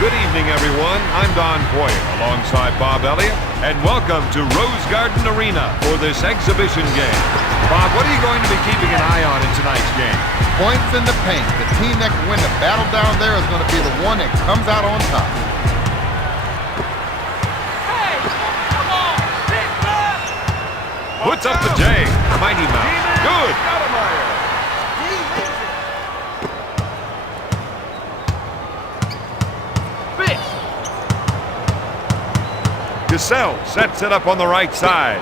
Good evening, everyone. I'm Don Poyer alongside Bob Elliott, and welcome to Rose Garden Arena for this exhibition game. Bob, what are you going to be keeping an eye on in tonight's game? Points in the paint. The team that can win the battle down there is going to be the one that comes out on top. Hey, come on, big left. Puts up the J. Mighty Mouse. Good. Stoudamire. He hits it. Fix. Cassell sets it up on the right side.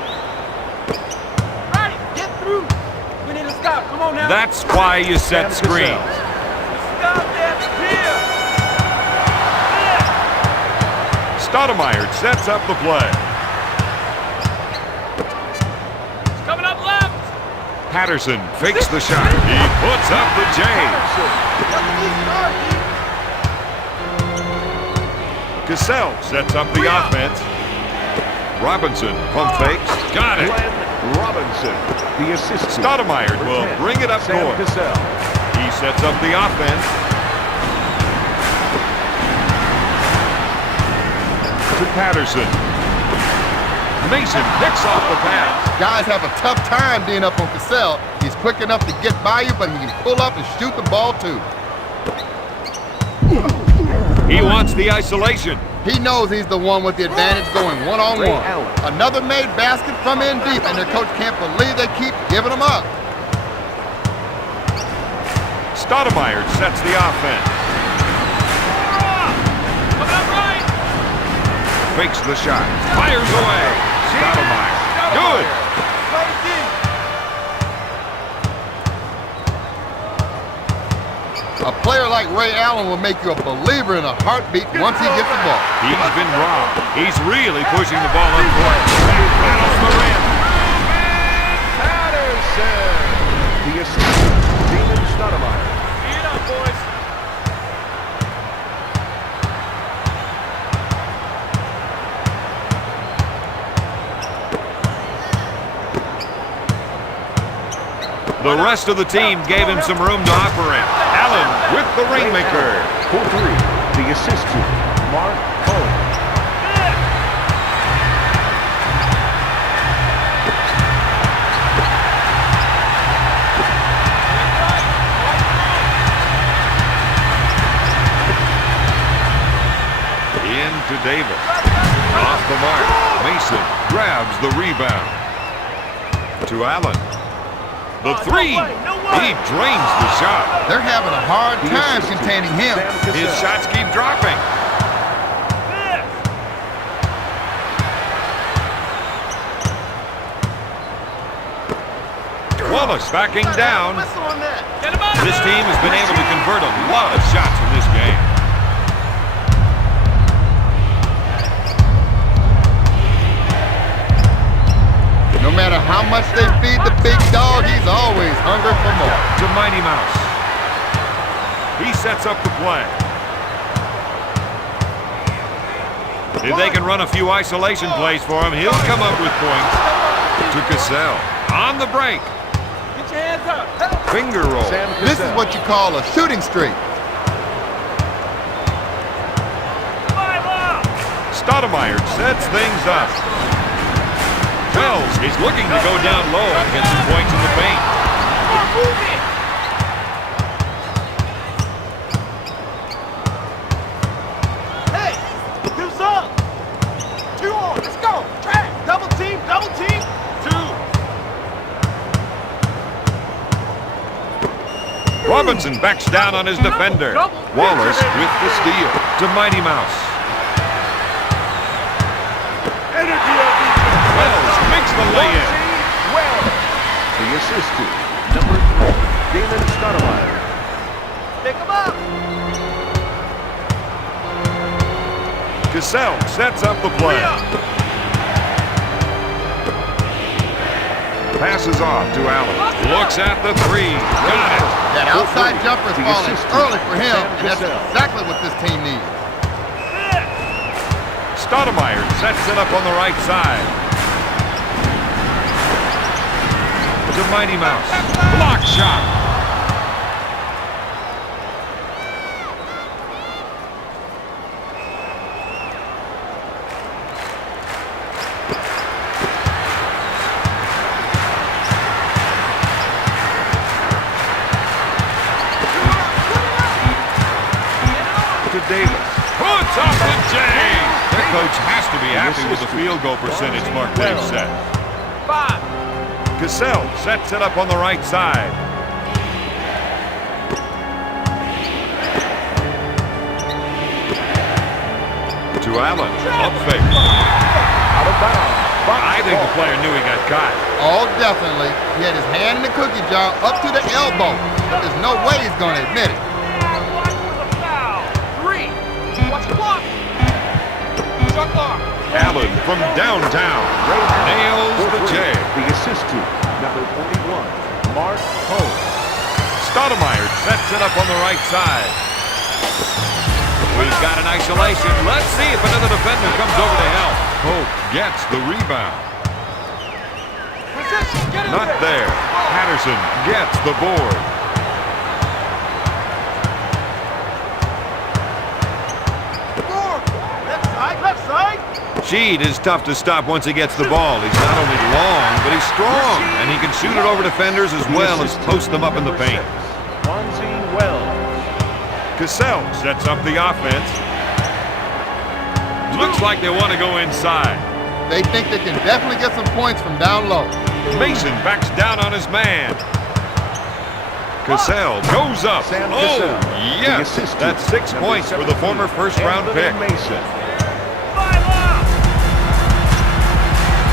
Right, get through. We need a stop. Come on now. That's why you set screens. Stop that here. Stoudamire sets up the play. It's coming up left. Patterson fakes the shot. He puts up the J. Cassell sets up the offense. Robinson pump fakes. Got it. Robinson, the assist. Stoudamire will bring it up court. He sets up the offense. To Patterson. Mason picks off the pass. Guys have a tough time being up on Cassell. He's quick enough to get by you, but he can pull up and shoot the ball too. He wants the isolation. He knows he's the one with the advantage going one-on-one. Another made basket from in deep, and their coach can't believe they keep giving them up. Stoudamire sets the offense. Coming up right. Fakes the shot. Fires away. Stoudamire. Good. Play deep. A player like Ray Allen will make you a believer in a heartbeat once he gets the ball. He's been robbed. He's really pushing the ball up court. Battles the rim. Patterson, the assist. Damon Stoudamire. Speed it up, boys. The rest of the team gave him some room to operate. Allen with the rainmaker. For three, the assist to Mark Cohen. To Davis. Off the mark. Mason grabs the rebound. To Allen. The three. He drains the shot. They're having a hard time containing him. His shots keep dropping. Wallace backing down. Get him out of This there. team has been able to convert a lot of shots in this game. No matter how much they feed the big dog, he's always hungry for more. To Mighty Mouse. He sets up the play. If they can run a few isolation plays for him, he'll come up with points. To Cassell. On the break. Get your hands up. Finger roll. This is what you call a shooting streak. Stoudamire sets things up. Wells is looking to go down low and get some points in the paint. Hey, do some. 2 on. Let's go. Track. Double team. Double team. 2. Robinson backs down on his defender. Wallace with the steal. To Mighty Mouse. Wells makes the lay-in. Well, the assist to number 3, Damon Stoudamire. Pick him up. Cassell sets up the play. Passes off to Allen. Looks at the 3. Got it. That outside jumper is falling early for him, and that's exactly what this team needs. Stoudamire sets it up on the right side. To Mighty Mouse. Block shot. Davis. Puts up the J. Their coach has to be happy with the field goal percentage mark they've set. 5. Cassell sets it up on the right side. To Allen, up fake. Out of bounds. I think the player knew he got caught. Oh, definitely. He had his hand in the cookie jar up to the elbow. But there's no way he's going to admit it. Watch for the foul. 3. Watch the block. Shot clock. Allen from downtown nails the J. The assist to number 41, Mark Holmes. Stoudamire sets it up on the right side. We've got an isolation. Let's see if another defender comes over to help. Hope gets the rebound. Position. Get in Not there. Patterson gets the board. Left side. Left side. Sheed is tough to stop once he gets the ball. He's not only long, but he's strong, and he can shoot it over defenders as well as post them up in the paint. Cassell sets up the offense. Looks like they want to go inside. They think they can definitely get some points from down low. Mason backs down on his man. Cassell goes up. Sam Oh, Cassell, yes. the assist That's 6 number points for the 17, former first-round pick. Mason. 5 up.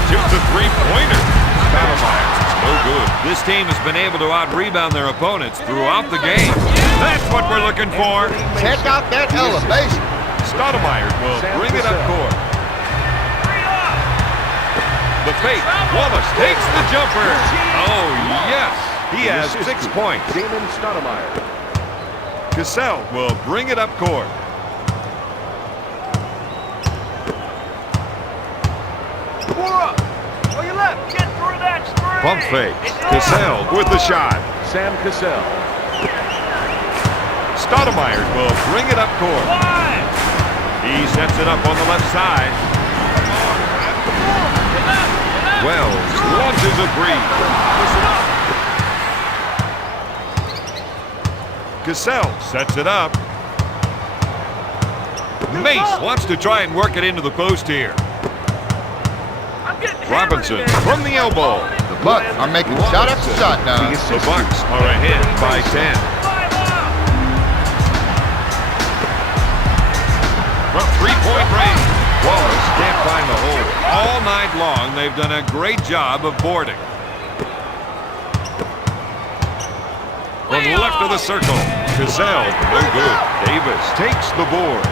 Shoots a three-pointer. Stoudamire. No good. This team has been able to out-rebound their opponents throughout the game. That's what we're looking for. Check out that elevation. Stoudamire will bring it up court. 3 up. The fake. Wallace takes the jumper. Oh, yes. He has 6 points. Damon Stoudamire. Cassell will bring it up court. Puro. On your left. Get through that screen. Pump fake. Cassell with the shot. Sam Cassell. Stoudamire will bring it up court. 5. He sets it up on the left side. Wells launches a three. Cassell sets it up. Mace wants to try and work it into the post here. Robinson from the elbow. The Bucks are making shot after shot now. The Bucks are ahead by 10. From three-point range, Wallace can't find the hole. All night long, they've done a great job of boarding. From left of the circle, Cassell, no good. Davis takes the board.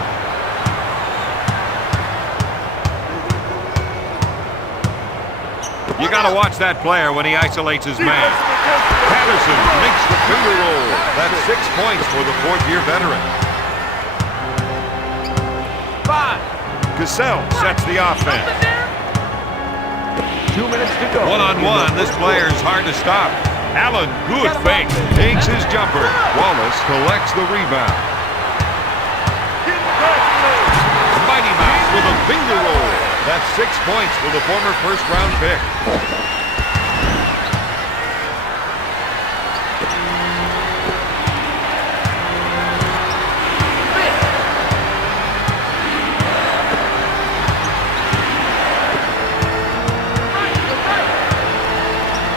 You got to watch that player when he isolates his man. Patterson makes the finger roll. That's 6 points for the fourth-year veteran. 5. Cassell sets the offense. 2 minutes to go. One-on-one, this player's hard to stop. Allen, good fake. Takes his jumper. Wallace collects the rebound. Mighty Mouse with a finger roll. That's 6 points for the former first-round pick.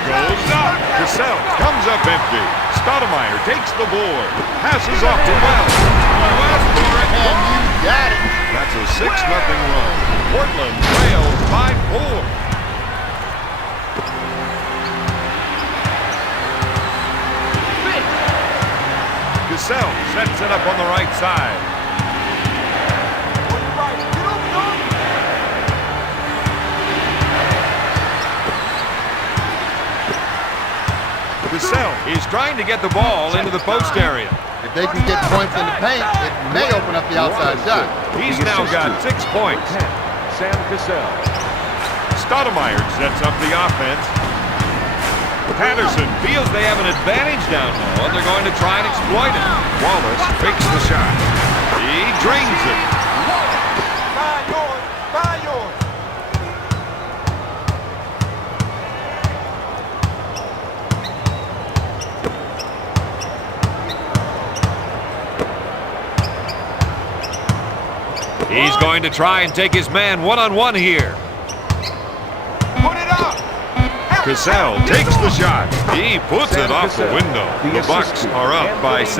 Goes up. Cassell comes up empty. Stoudamire takes the board. Passes off to Wells. Wells for it. And you got it. That's a 6-0 run. Portland trails by 4. Cassell sets it up on the right side. Cassell is trying to get the ball into the post area. If they can get points in the paint, it may open up the outside shot. He's now got 6 points. Sam Cassell. Stoudamire sets up the offense. Patterson feels they have an advantage down low, and they're going to try and exploit it. Wallace fakes the shot. He drains it. Buy yours. Buy yours. He's going to try and take his man one-on-one here. Put it up. Cassell takes the shot. He puts it off the window. The Bucks are up by 6.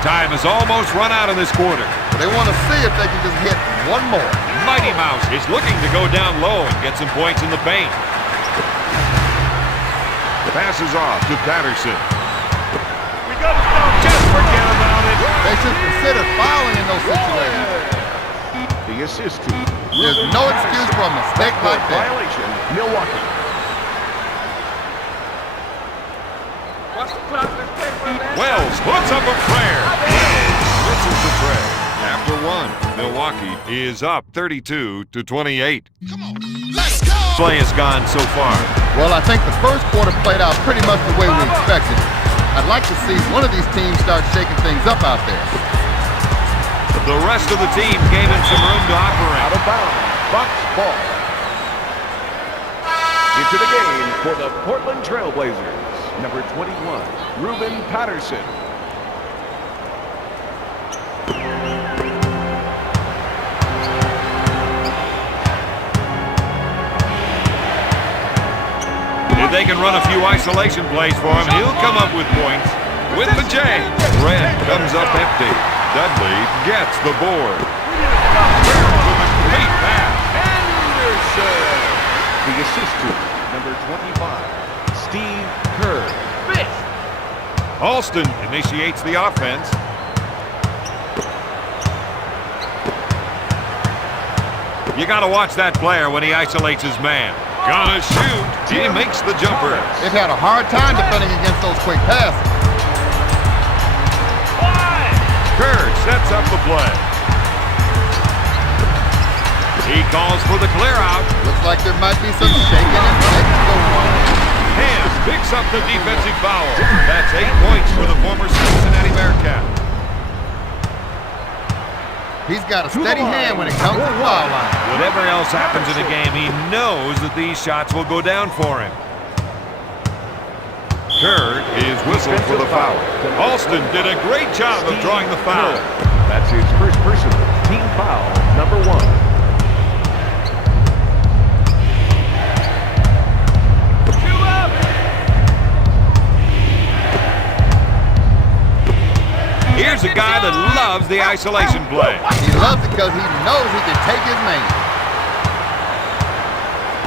Time has almost run out in this quarter. They want to see if they can just hit one more. Mighty Mouse is looking to go down low and get some points in the paint. Passes off to Patterson. We got to stop. Just forget about it. They should consider fouling in those situations. The assist to There's no excuse for a mistake like that. violation. Milwaukee. Wells puts up a prayer. Wells misses the tray. After 1, Milwaukee is up 32-28. Play has gone so far. Well, I think the first quarter played out pretty much the way we expected. I'd like to see one of these teams start shaking things up out there. The rest of the team gave him some room to operate. Out of bounds. Bucks ball. Into the game for the Portland Trailblazers. Number 21, Ruben Patterson. If they can run a few isolation plays for him, he'll come up with points. With the J, Red comes up empty. Dudley gets the board. With a great pass. Anderson. The assist to number 25, Steve Kerr. Alston initiates the offense. You got to watch that player when he isolates his man. Gonna shoot. He makes the jumper. They've had a hard time defending against those quick passes. Kerr sets up the play. He calls for the clear out. Looks like there might be some shaking and flicking going on. Ham picks up the defensive foul. That's 8 points for the former Cincinnati Bearcat. He's got a steady hand when it comes to the foul line. Whatever else happens in the game, he knows that these shots will go down for him. Kerr is whistled for the foul. Alston did a great job of drawing the foul. That's his first personal team foul, number 1. Here's a guy that loves the isolation play. He loves it because he knows he can take his man.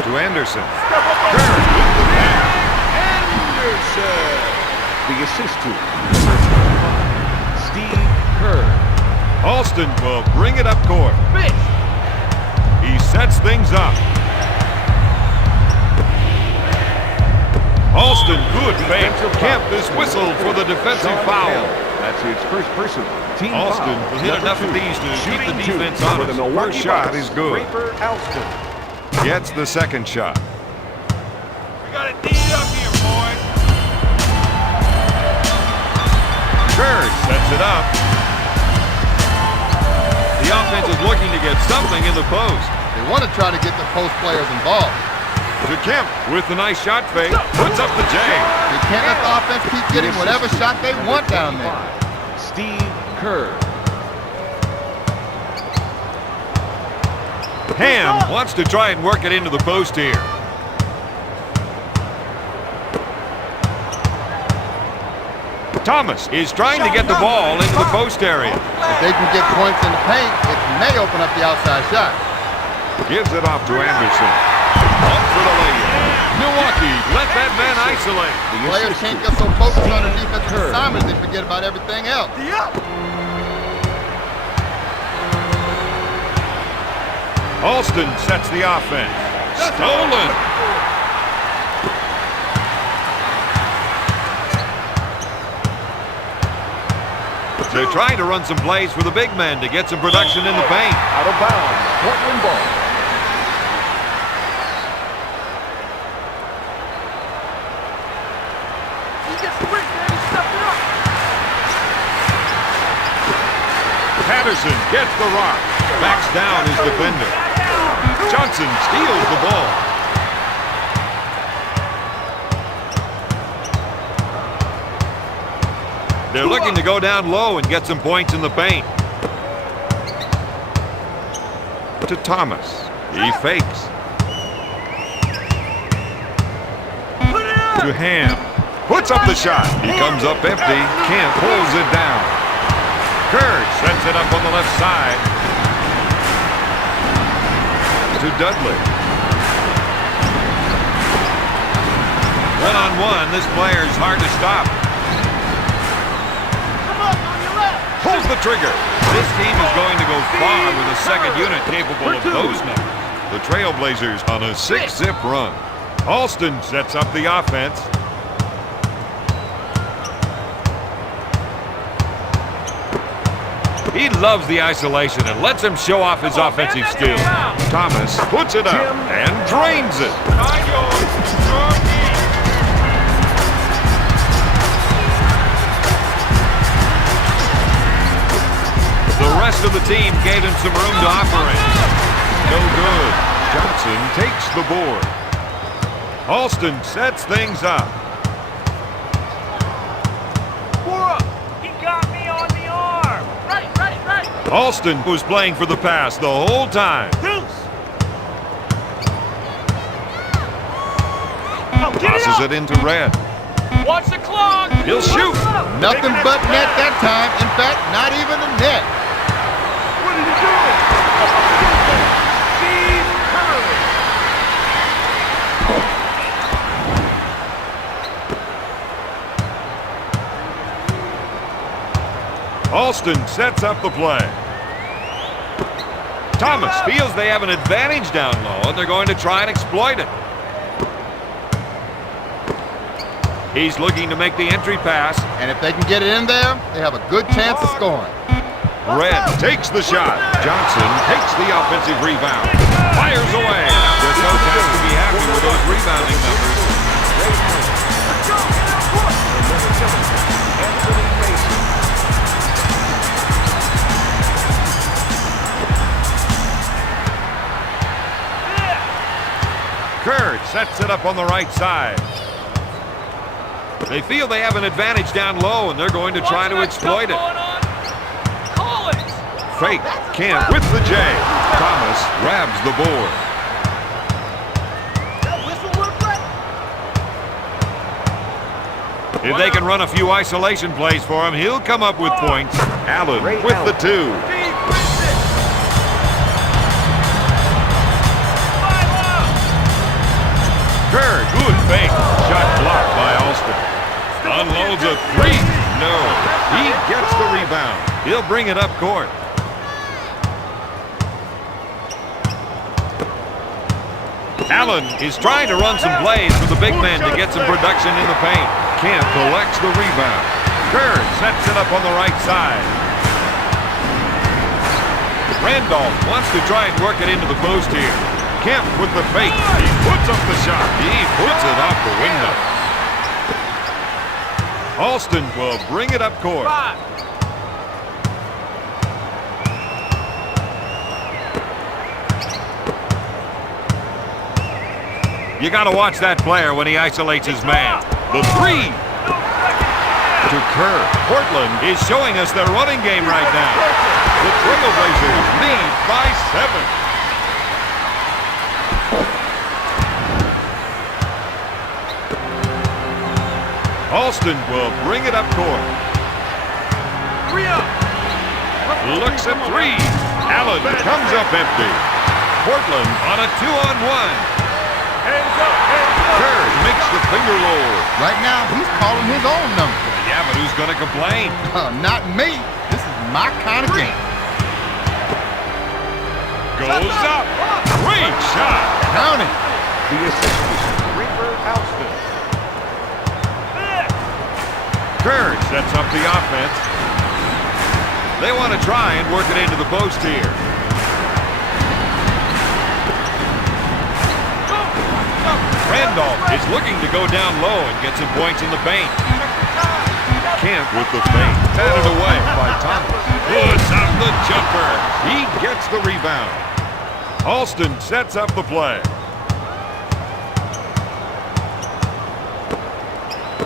To Anderson. Kerr with the pass. Anderson. The assist to number 25, Steve Kerr. Alston will bring it up court. He sets things up. Alston, good fake. Kemp is whistled for the defensive foul. That's his first personal team Alston foul. will hit enough of these to keep the defense honest. First shot is good. Alston. Gets the second shot. We got to D it up here, boys. Kerr sets it up. The offense is looking to get something in the post. They want to try to get the post players involved. To Kemp with the nice shot fake. Puts up the J. They can't let the offense keep getting whatever shot they want down there. Steve Kerr. Ham wants to try and work it into the post here. Thomas is trying to get the ball into the post area. If they can get points in the paint, it may open up the outside shot. Gives it off to Anderson. Up for the layup. Milwaukee let that man isolate. Players can't get so focused on their defensive assignments they forget about everything else. Alston sets the offense. Stolen. They're trying to run some plays for the big man to get some production in the paint. Out of bounds. Portland ball. Patterson gets the rock. Backs down his defender. Johnson steals the ball. They're looking to go down low and get some points in the paint. To Thomas. He fakes. To Ham. Puts up the shot. He comes up empty. Kemp pulls it down. Kerr sets it up on the left side. To Dudley. One-on-one, this player's hard to stop. Pulls the trigger. This team is going to go far with a second unit capable of those numbers. The Trailblazers on a 6-zip run. Alston sets up the offense. He loves the isolation and lets him show off his offensive skills. Thomas puts it up and drains it. The rest of the team gave him some room to operate. No good. Johnson takes the board. Alston sets things up. He got me on the arm. Right. Alston was playing for the pass the whole time. Passes it into Red. Watch the clock. He'll shoot. Nothing but net that time. In fact, not even a net. What did he do? Steve Curry. Alston sets up the play. Thomas feels they have an advantage down low, and they're going to try and exploit it. He's looking to make the entry pass. And if they can get it in there, they have a good chance of scoring. Red takes the shot. Johnson takes the offensive rebound. Fires away. Their coach has to be happy with those rebounding numbers. Kerr sets it up on the right side. They feel they have an advantage down low, and they're going to try to exploit it. Fake. Kemp with the J. Thomas grabs the board. If they can run a few isolation plays for him, he'll come up with points. Allen with the 2. Kerr, good fake. Shot blocked by Alston. Unloads a 3. No. He gets the rebound. He'll bring it up court. Allen is trying to run some plays for the big man to get some production in the paint. Kemp collects the rebound. Kerr sets it up on the right side. Randolph wants to try and work it into the post here. Kemp with the fake. He puts up the shot. He puts it off the window. Alston will bring it up court. You got to watch that player when he isolates his man. The 3. To Kerr. Portland is showing us their running game right now. The Trailblazers lead by 7. Alston will bring it up court. Looks at 3. Allen comes up empty. Portland on a 2-on-1. Kerr makes the finger roll. Right now, he's calling his own number. Yeah, but who's going to complain? Not me. This is my kind of game. Goes up. Great shot. Count it. The assist, Reaper Alston. Kerr sets up the offense. They want to try and work it into the post here. Randolph is looking to go down low and get some points in the paint. Kemp with the feint. Batted away by Thomas. Puts up the jumper. He gets the rebound. Alston sets up the play.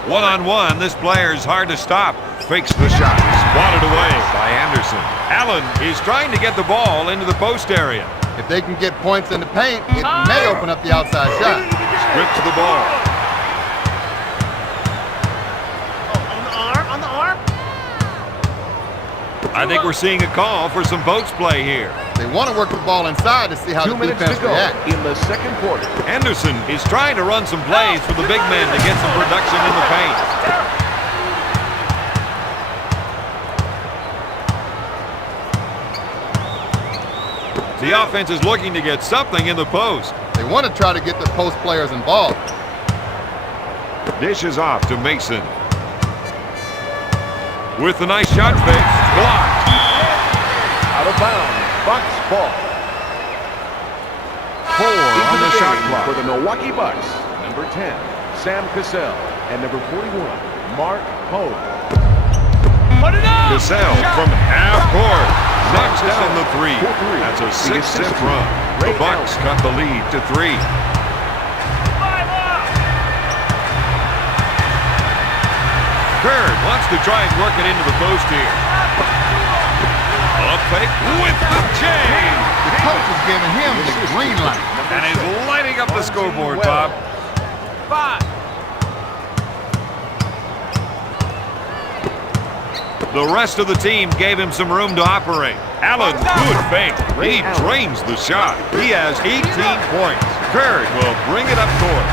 One-on-one, this player's hard to stop. fakes the shot. Swatted away by Anderson. Allen is trying to get the ball into the post area. If they can get points in the paint, it may open up the outside shot. Strips the ball. On the arm. I think we're seeing a call for some post play here. They want to work the ball inside to see how 2 the minutes defense to go reacts. in the second quarter. Anderson is trying to run some plays for the big men to get some production in the paint. The offense is looking to get something in the post. They want to try to get the post players involved. Dishes off to Mason. With the nice shot fake, blocked. Out of bounds. Bucks ball. 4 on the shot game clock. for the Milwaukee Bucks. Number 10, Sam Cassell. And number 41, Mark Poe. Put it up. Cassell from half court knocks down the three. That's a 6-zip run. The Bucks cut the lead to 3. Bird wants to try and work it into the post here. Up fake with the chain. The coach is giving him the green light. And is lighting up the scoreboard, Bob. 5. The rest of the team gave him some room to operate. Allen, good fake. He drains the shot. He has 18 points. Bird will bring it up court.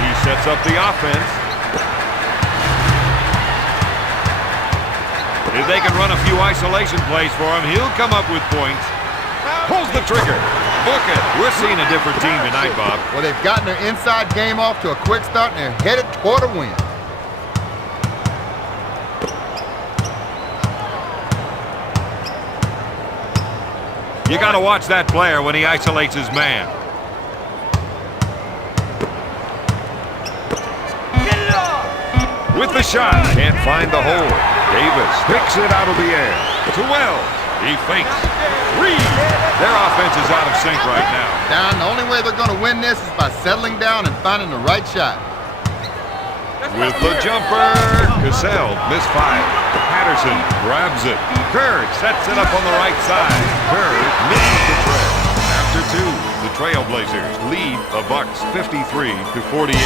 He sets up the offense. If they can run a few isolation plays for him, he'll come up with points. Pulls the trigger. Book it. We're seeing a different team tonight, Bob. Well, they've gotten their inside game off to a quick start and they're headed toward a win. You got to watch that player when he isolates his man. Get it up. With the shot, can't find the hole. Davis picks it out of the air. To Wells. He fakes. Reed. Their offense is out of sync right now. Don, the only way they're going to win this is by settling down and finding the right shot. With the jumper, Cassell misfired. Patterson grabs it. Bird sets it up on the right side. Bird misses the trail. After 2, the Trailblazers lead the Bucks 53-48.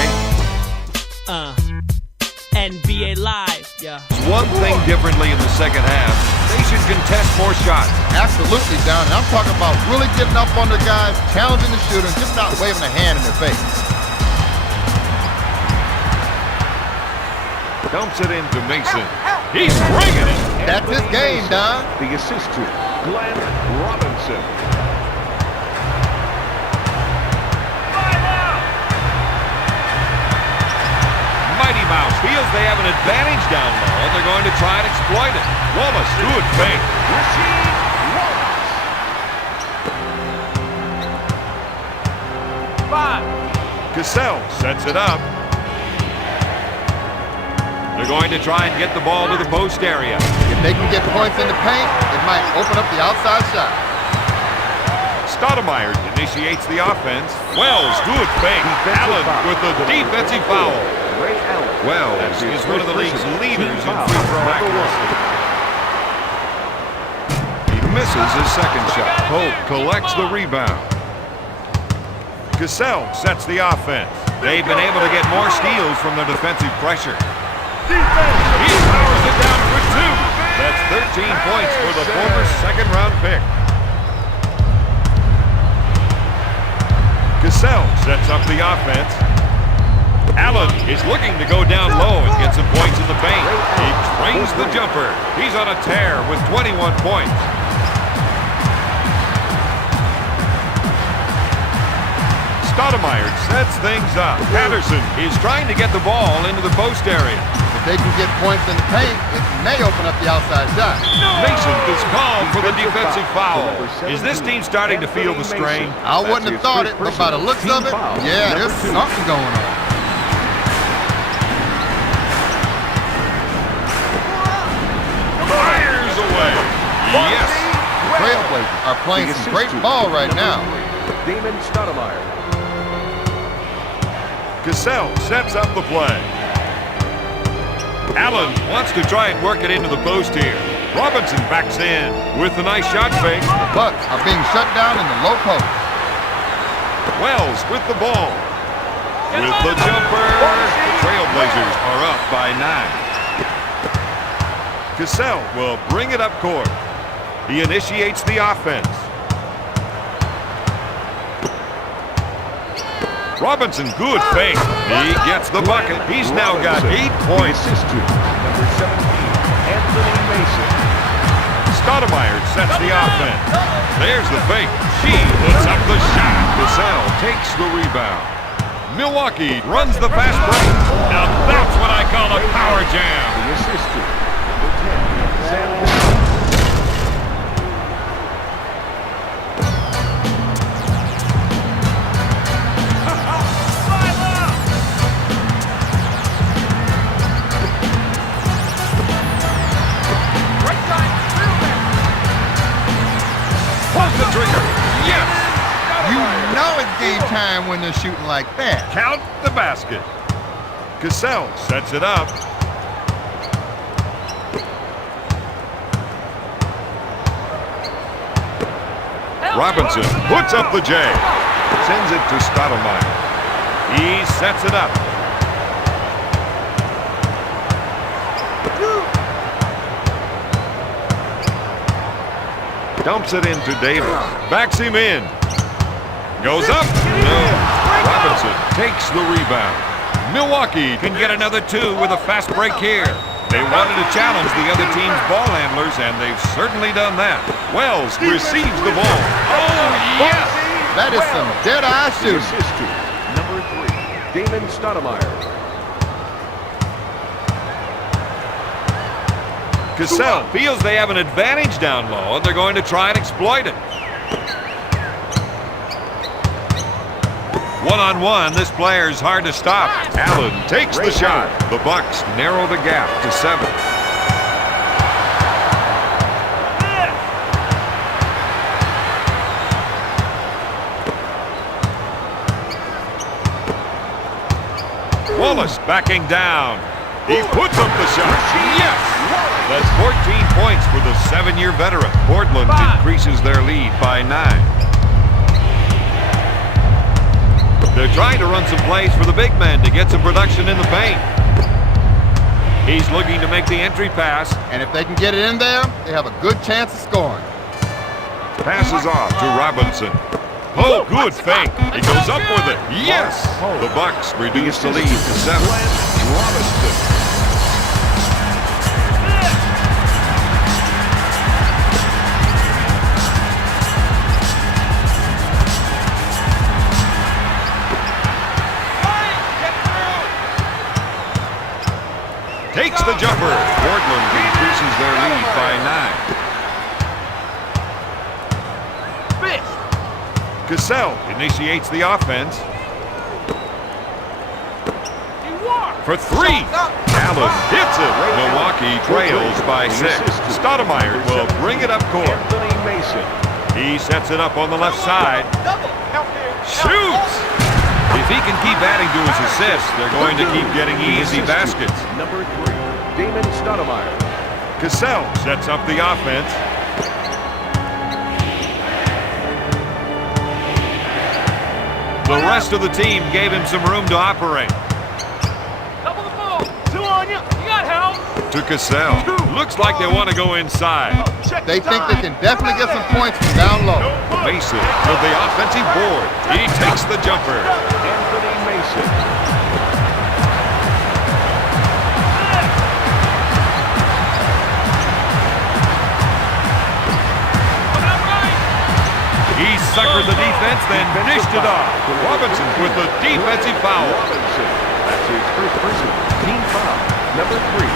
NBA Live, yeah. One thing differently in the second half, they should contest more shots. Absolutely, Don. And I'm talking about really getting up on the guys, challenging the shooter, and just not waving a hand in their face. Dumps it into Mason. He's bringing it. That's his game, Don. The assist to Glenn Robinson. Mighty Mouse feels they have an advantage down low, and they're going to try and exploit it. Wallace, good fake. Rasheed Wallace. 5. Cassell sets it up. They're going to try and get the ball to the post area. If they can get points in the paint, it might open up the outside shot. Stoudamire initiates the offense. Wells, good fake. Allen with the defensive foul. Wells is one of the league's leaders in free throw accuracy. He misses his second shot. Pope collects the rebound. Cassell sets the offense. They've been able to get more steals from their defensive pressure. He powers it down for 2. That's 13 points for the former second-round pick. Cassell sets up the offense. Allen is looking to go down low and get some points in the paint. He trains the jumper. He's on a tear with 21 points. Stoudamire sets things up. Patterson is trying to get the ball into the post area. If they can get points in the paint, it may open up the outside shot. Mason is called for the defensive foul. Is this team starting to feel the strain? I wouldn't have thought it, but by the looks of it, yeah, there's something going on. Fires away. Yes. The Trailblazers are playing some great ball right now. Damon Stoudamire. Cassell sets up the play. Allen wants to try and work it into the post here. Robinson backs in with a nice shot fake. The Bucks are being shut down in the low post. Wells with the ball. With the jumper. The Trailblazers are up by 9. Cassell will bring it up court. He initiates the offense. Robinson, good fake. He gets the bucket. He's now got 8 points. Number 17, Anthony Mason. Stoudamire sets the offense. There's the fake. She puts up the shot. Cassell takes the rebound. Milwaukee runs the fast break. Now that's what I call a power jam. The assistant, number 10, Sam. The trigger. Yes! You know it's game time when they're shooting like that. Count the basket. Cassell sets it up. Robinson puts up the J. Sends it to Stoudamire. He sets it up. Dumps it into Davis. Backs him in. Goes up. No. Robinson takes the rebound. Milwaukee can get another 2 with a fast break here. They wanted to challenge the other team's ball handlers, and they've certainly done that. Wells receives the ball. Oh, yes! That is some dead-eye The shooting. assistant, number 3, Damon Stoudamire. Cassell feels they have an advantage down low, and they're going to try and exploit it. One-on-one, this player's hard to stop. Allen takes the shot. The Bucks narrow the gap to 7. Wallace backing down. He puts up the shot. Yes! That's 14 points for the 7-year veteran. Portland increases their lead by 9. They're trying to run some plays for the big men to get some production in the paint. He's looking to make the entry pass. And if they can get it in there, they have a good chance of scoring. Passes off to Robinson. Oh, good fake. He goes up with it. Yes! The Bucks reduce the lead to 7. Robinson. Takes the jumper. Portland increases their lead by 9. Cassell initiates the offense. For 3. Allen hits it. Milwaukee trails by 6. Stoudamire will bring it up court. Anthony Mason. He sets it up on the left side. Shoots! If he can keep adding to his assists, they're going to keep getting easy baskets. Number 3, Damon Stoudamire. Cassell sets up the offense. The rest of the team gave him some room to operate. Double the ball. 2 on you. You got help. To Cassell. Looks like they want to go inside. They think they can definitely get some points from down low. Mason with the offensive board. He takes the jumper. Anthony Mason. He suckered the defense, then dished it off. Robinson with the defensive foul. Robinson. That's his first personal team foul. Number 3.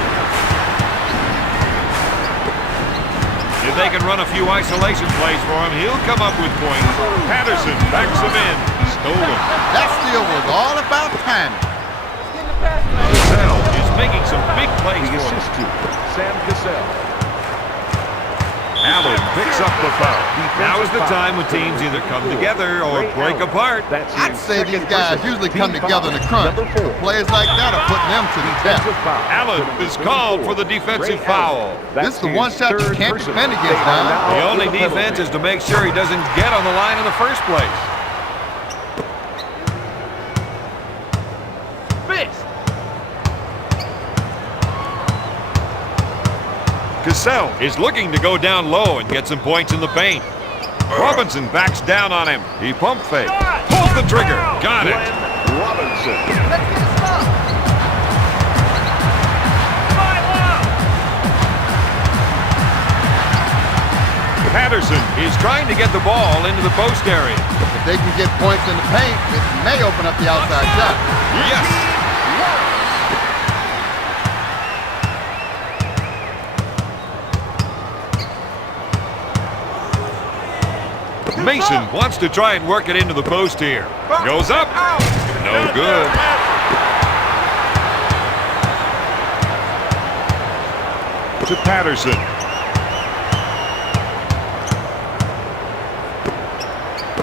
If they can run a few isolation plays for him, he'll come up with points. Patterson backs him in. Stolen. That steal was all about timing. Cassell is making some big plays The for him. assistant, Sam Cassell. Allen picks up the foul. Now is the time when teams either come together or break apart. I'd say these guys usually come together in the crunch. Players like that are putting them to the test. Allen is called for the defensive foul. This is the one shot you can't defend against, Don. The only defense is to make sure he doesn't get on the line in the first place. Cassell is looking to go down low and get some points in the paint. Robinson backs down on him. He pump fakes. Pulls the trigger. Got it. Robinson. Let's get a stop. Patterson is trying to get the ball into the post area. If they can get points in the paint, it may open up the outside shot. Yes. Mason wants to try and work it into the post here. Goes up. No good. To Patterson.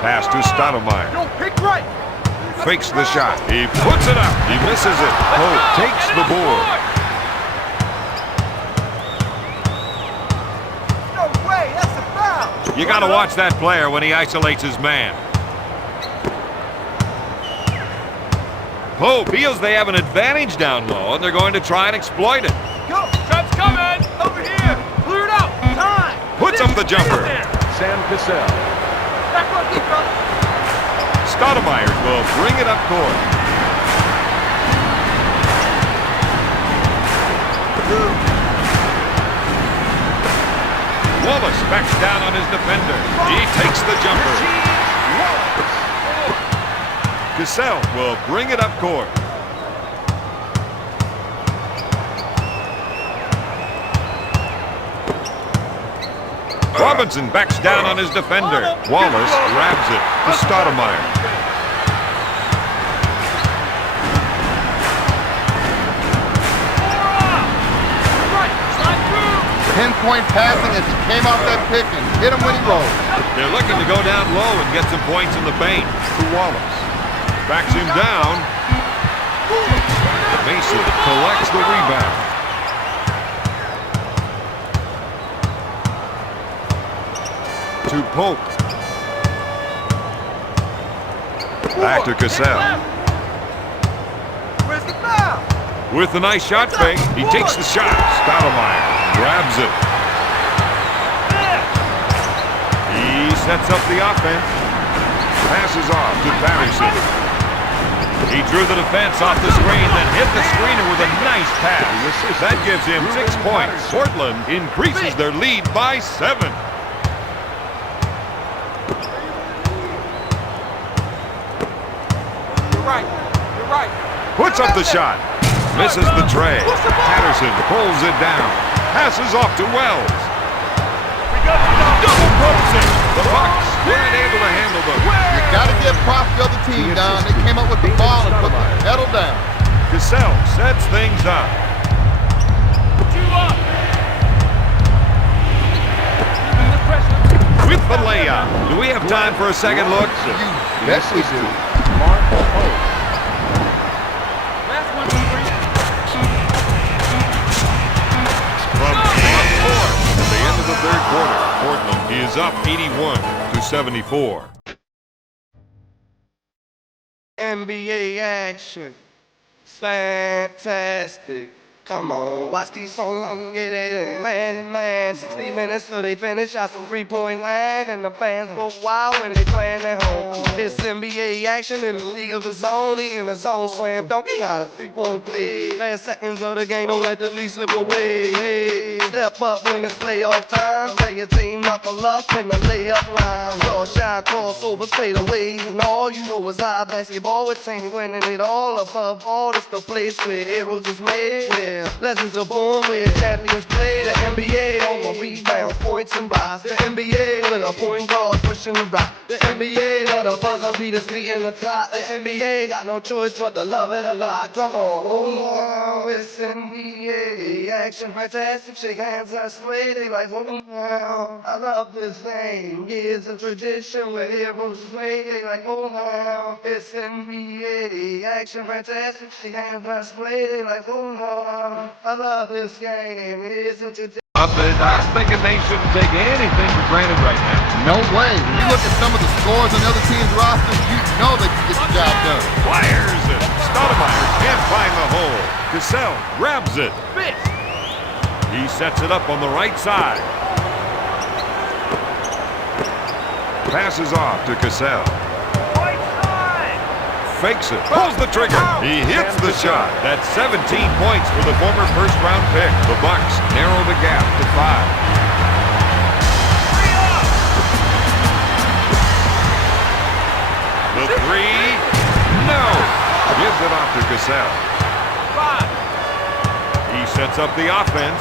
Pass to Stoudamire. Pick right. Fakes the shot. He puts it up. He misses it. Pope takes the board. No way, that's a foul. You got to watch that player when he isolates his man. Pope feels they have an advantage down low, and they're going to try and exploit it. Go, Trump's coming. Over here. Clear it out. Time. Puts up the jumper. Sam Cassell. Back on deep, brother. Stoudamire will bring it up court. Wallace backs down on his defender. He takes the jumper. Cassell will bring it up court. Robinson backs down on his defender. Wallace grabs it to Stoudamire. Pinpoint passing as he came off that pick and hit him when he rolled. They're looking to go down low and get some points in the paint. To Wallace. Backs him down. Mason collects the rebound. To Pope. Back to Cassell. Where's the foul? With a nice shot fake, he takes the shot. Stoudamire grabs it. He sets up the offense. Passes off to Patterson. He drew the defense off the screen, then hit the screener with a nice pass. That gives him 6 points. Portland increases their lead by 7. You're right. Puts up the shot. Misses the tray. Patterson pulls it down. Passes off to Wells. Double posting. The Bucks weren't able to handle them. You got to give props to the other team, Don. They came up with the ball and put the pedal down. Cassell sets things up. With the layup. Do we have time for a second look? You bet we do. From court at the end of the third quarter, Portland is up 81-74. NBA action, fantastic. Come on, watch these so long, get it, man. 60 minutes till they finish out some 3-point line, and the fans go wild when they playing at home. It's NBA action in the league of its own, in the zone slam, don't get out of 3-point play. Last seconds of the game, don't let the lead slip away. Hey, step up when it's playoff time, tell your team knuckle up in the layup line. Raw shot, crossover, fadeaways, and all you know is high basketball with team winning it all. Above all, it's the place where heroes is made. where lessons are born, where champions play. The NBA on the rebound, points and blocks. The NBA with a point guard pushing the rock. The NBA let the buzzer beat his feet in the clock. The NBA got no choice but to love it a lot. Come on, oh, it's NBA action, fantastic. Shake hands, I sway. They like, oh, I love this thing. Years of tradition where heroes play. They like, oh, it's NBA action, fantastic. Shake hands, I sway. They like, oh, I love this game. Years of tradition. Up and I was thinking they shouldn't take anything for granted right now. No way. When you look at some of the scores on the other team's roster, you know they can get the job done. Fires it. Stoudamire can't find the hole. Cassell grabs it. He sets it up on the right side. Passes off to Cassell. Fakes it, pulls the trigger. He hits the shot. That's 17 points for the former first-round pick. The Bucks narrow the gap to 5. The three, no. Gives it off to Cassell. 5. He sets up the offense.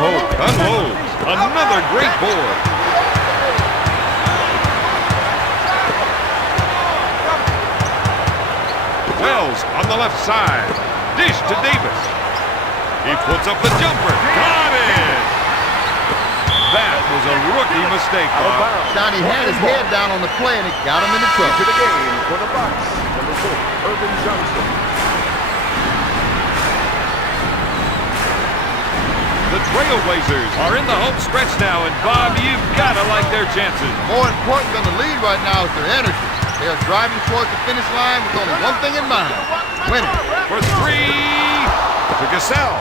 Pope unloads. Another great board. Wells on the left side. Dish to Davis. He puts up the jumper. Got it! That was a rookie mistake, Bob. Johnny had his head down on the play and it got him into trouble. To the game for the Bucks, number 4, Urban Johnson. The Trailblazers are in the home stretch now, and Bob, you've got to like their chances. More important than the lead right now is their energy. They are driving towards the finish line with only one thing in mind: winning. For three, to Cassell.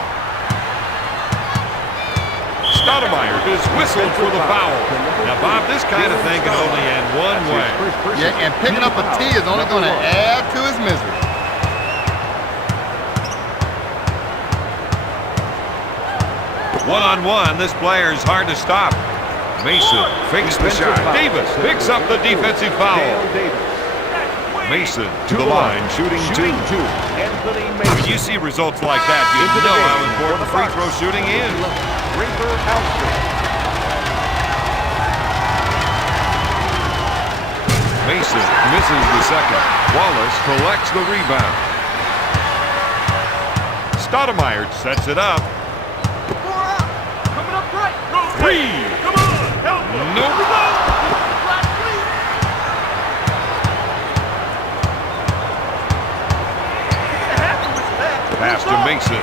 Stoudamire is whistled for the foul. Now, Bob, this kind of thing can only end one way. Yeah, and picking up a tee is only going to add to his misery. One-on-one, this player is hard to stop. Mason fakes the shot. Davis picks up the defensive foul. Mason to the line, shooting two. When you see results like that, you know how important free throw shooting is. Mason misses the second. Wallace collects the rebound. Stoudamire sets it up. Three. Nope. Pass to Mason.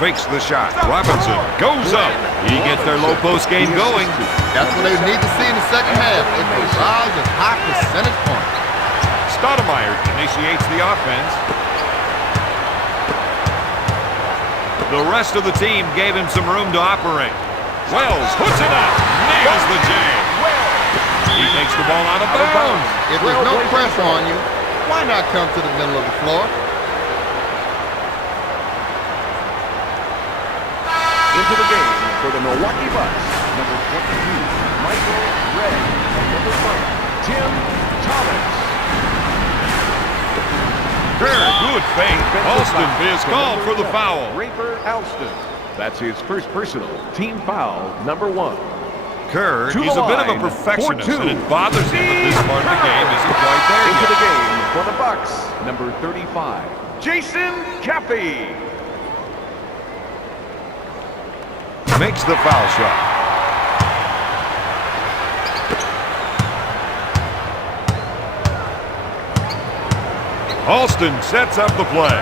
Fakes the shot. Robinson goes up. He gets their low post game going. That's what they need to see in the second half. A barrage of high percentage points. Stoudamire initiates the offense. The rest of the team gave him some room to operate. Wells puts it up. Nails the jam. He takes the ball out of bounds. If there's no pressure on you, why not come to the middle of the floor? Into the game for the Milwaukee Bucks, number 22, Michael Red, and number 5, Tim Thomas. Very good fake. Alston is called for the foul. Rafer Alston. That's his first personal team foul, number 1. Kerr, he's a bit of a perfectionist, and it bothers him that this part of the game isn't quite there Into yet. the game for the Bucks, number 35, Jason Caffey. Makes the foul shot. Alston sets up the play.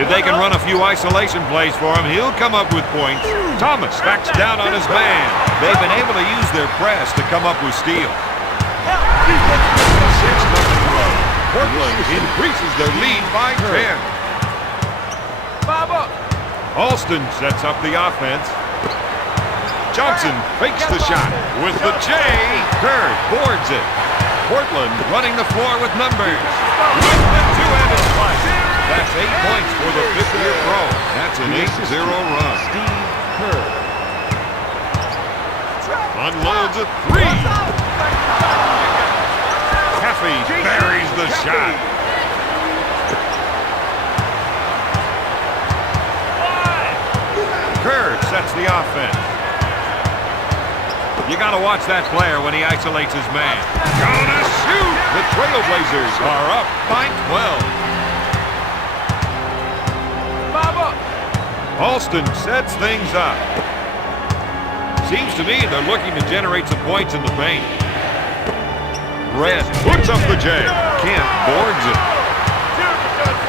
If they can run a few isolation plays for him, he'll come up with points. Thomas backs down on his man. They've been able to use their press to come up with steals. 6-0 run. Portland increases their lead by 10. Alston sets up the offense. Johnson fakes the shot with the J. Kerr boards it. Portland running the floor with numbers. With the two-handed play. That's 8 points for the fifth-year pro. That's an 8-0 run. Steve Kerr. Unloads a three. Chaffee buries the shot. Kerr sets the offense. You got to watch that player when he isolates his man. Gonna shoot! The Trailblazers are up by 12. 5 up. Alston sets things up. Seems to me they're looking to generate some points in the paint. Red puts up the J. Kemp boards it.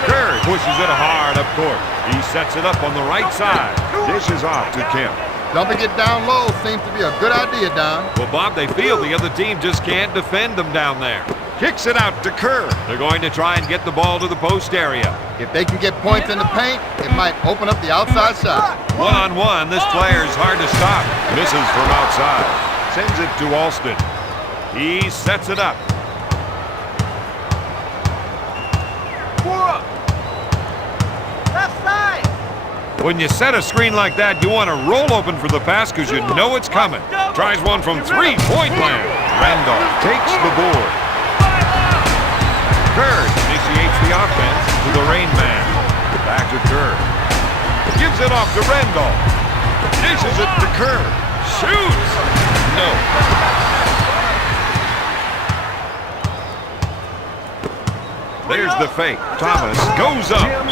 Kerr pushes it hard up court. He sets it up on the right side. Dishes off to Kemp. Dumping it down low seems to be a good idea, Don. Well, Bob, they feel the other team just can't defend them down there. Kicks it out to Kerr. They're going to try and get the ball to the post area. If they can get points in the paint, it might open up the outside shot. One-on-one, this player's hard to stop. Misses from outside. Sends it to Alston. He sets it up. 4 up. Left side. When you set a screen like that, you want to roll open for the pass because you know it's coming. Tries one from three-point land. Randolph takes the board. Kerr initiates the offense to the Rain Man. Back to Kerr. Gives it off to Randolph. Dishes it to Kerr. Shoots! No. There's the fake. Thomas goes up. Jim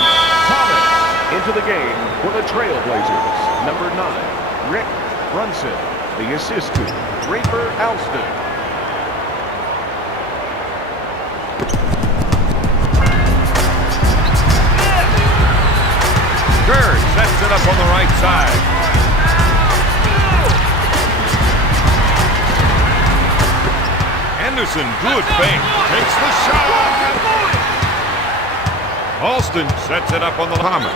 Thomas into the game for the Trailblazers. Number 9, Rick Brunson. The assist to Draper Alston. Kerr sets it up on the right side. Anderson, good fake. Takes the shot. Alston sets it up on the Thomas.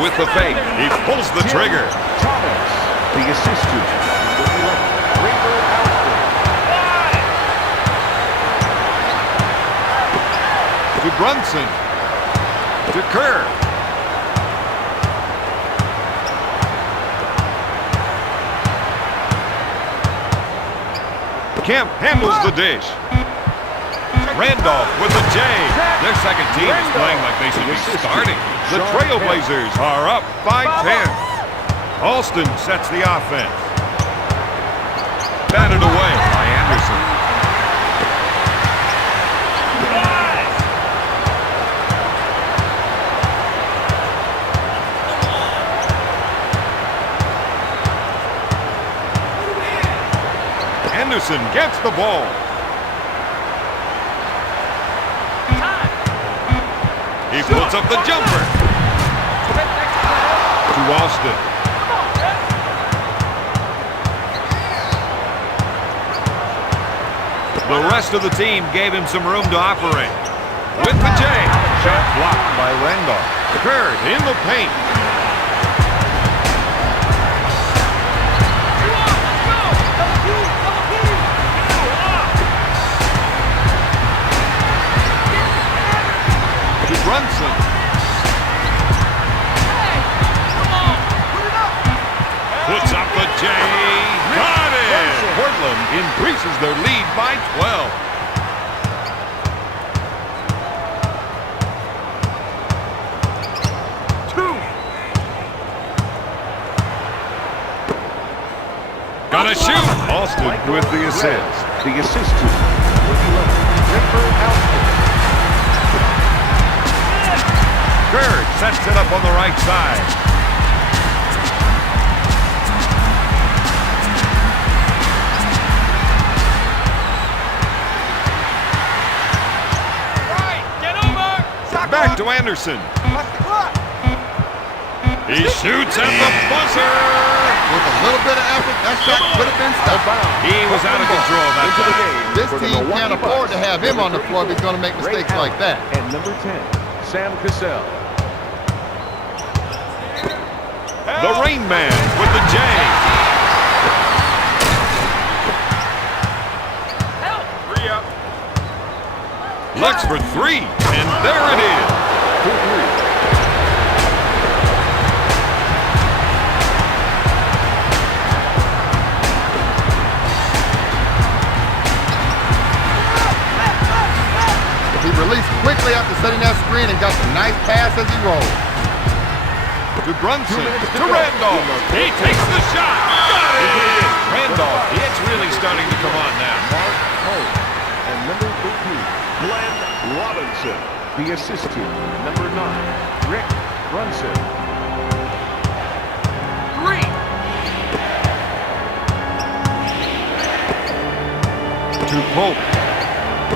With the fake, he pulls the trigger. Thomas, the assist to number 11, Draper Alston. To Brunson. To Kerr. Kemp handles the dish. Randolph with the J. Their second team is playing like they should be starting. The Trailblazers are up by 10. Alston sets the offense. Batted away by Anderson. Anderson gets the ball. He puts up the jumper. To Alston. The rest of the team gave him some room to operate. With the J. Shot blocked by Randolph. Kerr in the paint. Brunson. Puts up the J. Got it! Portland increases their lead by 12. Gonna shoot! Alston with the assist. The assist to number 11, Draper Alston. Kerr sets it up on the right side. Right, get over. Back to Anderson. Watch the clock. He shoots at the buzzer. With a little bit of effort, that shot could have been stopped. He was out of control that Into the time. game This for the team Milwaukee can't afford to Bucks. have him on the floor if he's going to make Ray mistakes like Allen. that. And number 10, Sam Cassell. The Rain Man with the J. Three up. Looks for three, and there it is. For 3. quickly after setting that screen and got a nice pass as he rolled. To Brunson, to Randolph. He takes the shot. Got it! Randolph, it's really starting to come on now. Mark Holt. And number 18, Glenn Robinson. The assist to number 9, Rick Brunson. 3. To Pope.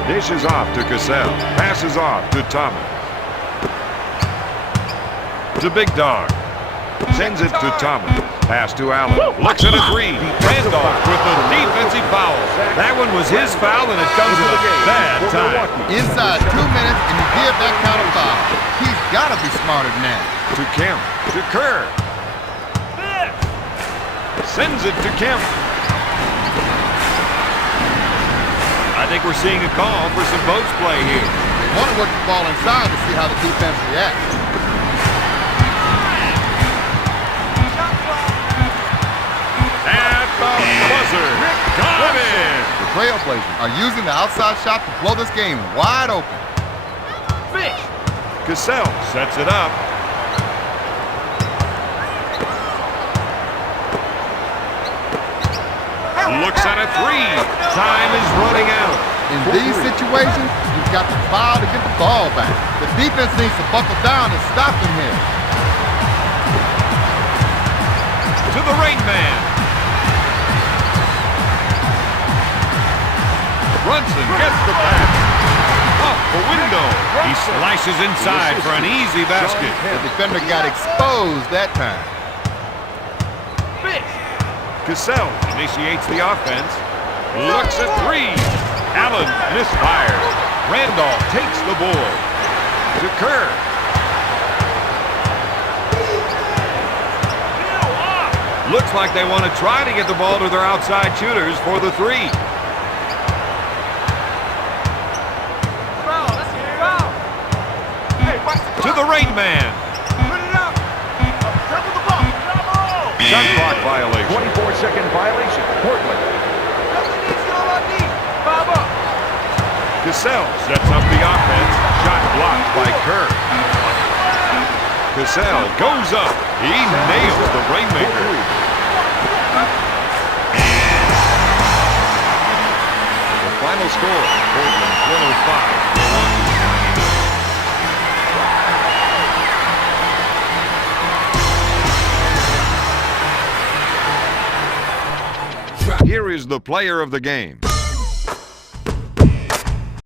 Dishes off to Cassell. Passes off to Thomas. To Big Dog. Sends it to Thomas. Pass to Allen. Looks at a 3. Randolph with the defensive foul. That one was his foul, and it comes at a bad time. Inside 2 minutes, and you give that kind of foul. He's got to be smarter than that. To Kemp. To Kerr. Sends it to Kemp. I think we're seeing a call for some post play here. They want to work the ball inside to see how the defense reacts. At the buzzer. Got it! The Trailblazers are using the outside shot to blow this game wide open. Fish. Cassell sets it up. Looks at a 3. Time is running out. In these situations, you've got to foul to get the ball back. The defense needs to buckle down and stop them here. To the Rain Man. Brunson gets the pass. Off the window. He slices inside for an easy basket. The defender got exposed that time. Fish. Cassell initiates the offense. Looks at 3. Allen misfires. Randolph takes the board. To Kerr. Looks like they want to try to get the ball to their outside shooters for the 3. Foul. Let's get it out. Hey, watch the To the Rain Man. Put it up. Double the ball. Double. Shot clock violation. 24-second violation. Portland. Nothing needs to all I need. 5 up. Cassell sets up the offense. Shot blocked by Kerr. Cassell goes up. He nails the Rainmaker. The final score, Portland 105, Milwaukee. Here is the player of the game.